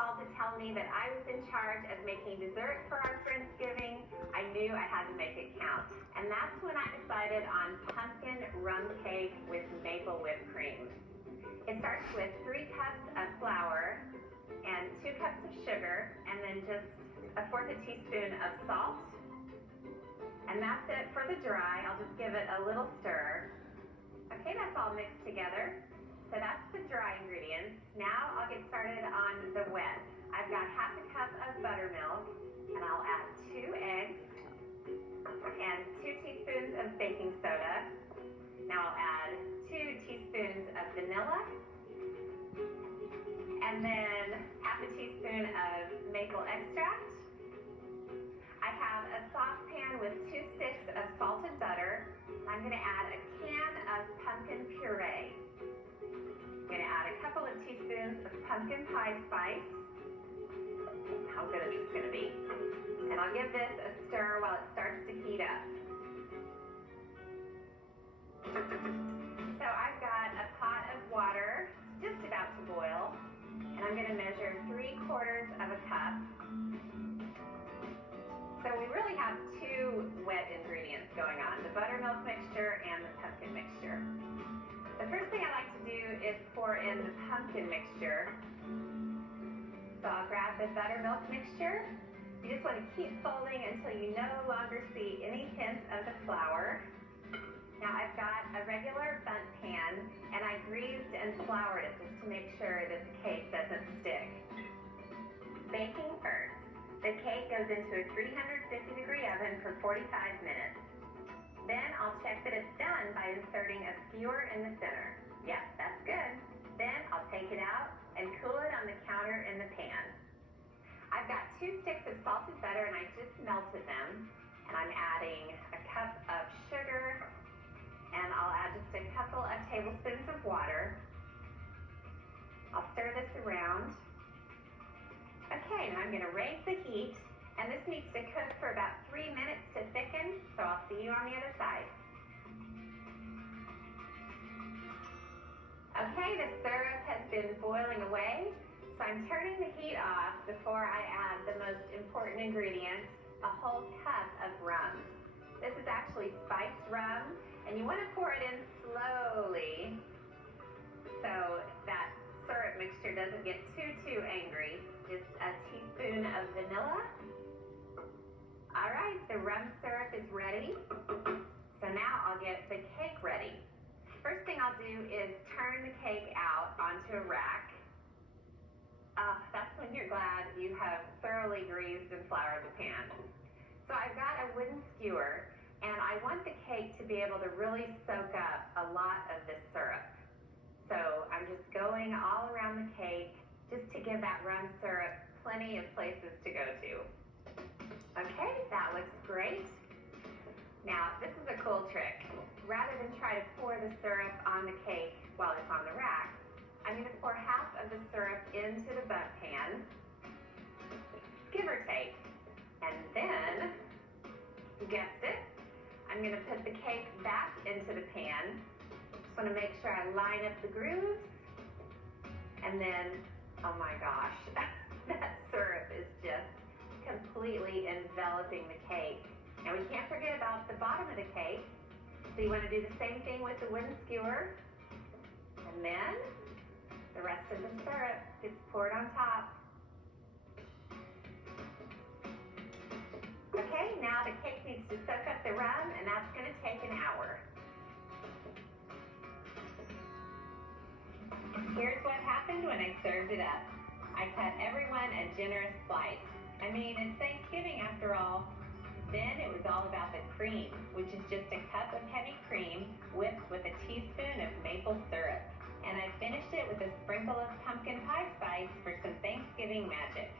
called to tell me that I was in charge of making dessert for our Friendsgiving, I knew I had to make it count. And that's when I decided on pumpkin rum cake with maple whipped cream. It starts with 3 cups of flour and 2 cups of sugar, and then just a 1/4 teaspoon of salt. And that's it for the dry. I'll just give it a little stir. Okay, that's all mixed together. So that's the dry ingredients. Now I'll get started on the wet. I've got 1/2 cup of buttermilk, and I'll add 2 eggs and 2 teaspoons of baking soda. Now I'll add 2 teaspoons of vanilla, and then 1/2 teaspoon of maple extract. I have a saucepan with 2 sticks of salted butter. I'm going to add a can of pumpkin puree. I'm going to add a couple of teaspoons of pumpkin pie spice. How good is this going to be? And I'll give this a stir while it starts to heat up. So I've got a pot of water just about to boil, and I'm going to measure 3/4 of a cup. So we really have 2 wet ingredients going on, the buttermilk mixture and the pumpkin mixture. The first thing I like to do is pour in the pumpkin mixture. So I'll grab the buttermilk mixture. You just want to keep folding until you no longer see any hint of the flour. Now I've got a regular bundt pan, and I greased and floured it just to make sure that the cake doesn't stick. Baking first. The cake goes into a 350-degree oven for 45 minutes. Then I'll check that it's done by inserting a skewer in the center. Yep, that's good. Then I'll take it out and cool it on the counter in the pan. I've got 2 sticks of salted butter, and I just melted them. And I'm adding a cup of sugar, and I'll add just a couple of tablespoons of water. I'll stir this around. Okay, now I'm going to raise the heat, and this needs to cook for about 3 minutes to thicken, so I'll see you on the other side. Okay, the syrup has been boiling away, so I'm turning the heat off before I add the most important ingredient, a whole cup of rum. This is actually spiced rum, and you want to pour it in slowly so that syrup mixture doesn't get too angry. Just a teaspoon of vanilla. All right, the rum syrup is ready. So now I'll get the cake ready. First thing I'll do is turn the cake out onto a rack. That's when you're glad you have thoroughly greased and floured the pan. So I've got a wooden skewer, and I want the cake to be able to really soak up a lot of this syrup. So I'm just going all around the cake just to give that rum syrup plenty of places to go to. Okay, that looks great. Now, this is a cool trick. Rather than try to pour the syrup on the cake while it's on the rack, I'm going to pour 1/2 of the syrup into the bundt pan, give or take. And then, you guessed it, I'm going to put the cake back into the pan. Just want to make sure I line up the grooves. And then, oh my gosh, that syrup is just completely enveloping the cake. Now we can't forget about the bottom of the cake. So you want to do the same thing with the wooden skewer. And then the rest of the syrup gets poured on top. Okay, now the cake needs to soak up the rum, and that's going to take an hour. Here's what happened when I served it up. I cut everyone a generous slice. I mean, it's Thanksgiving after all. Then it was all about the cream, which is just a cup of heavy cream whipped with a teaspoon of maple syrup. And I finished it with a sprinkle of pumpkin pie spice for some Thanksgiving magic.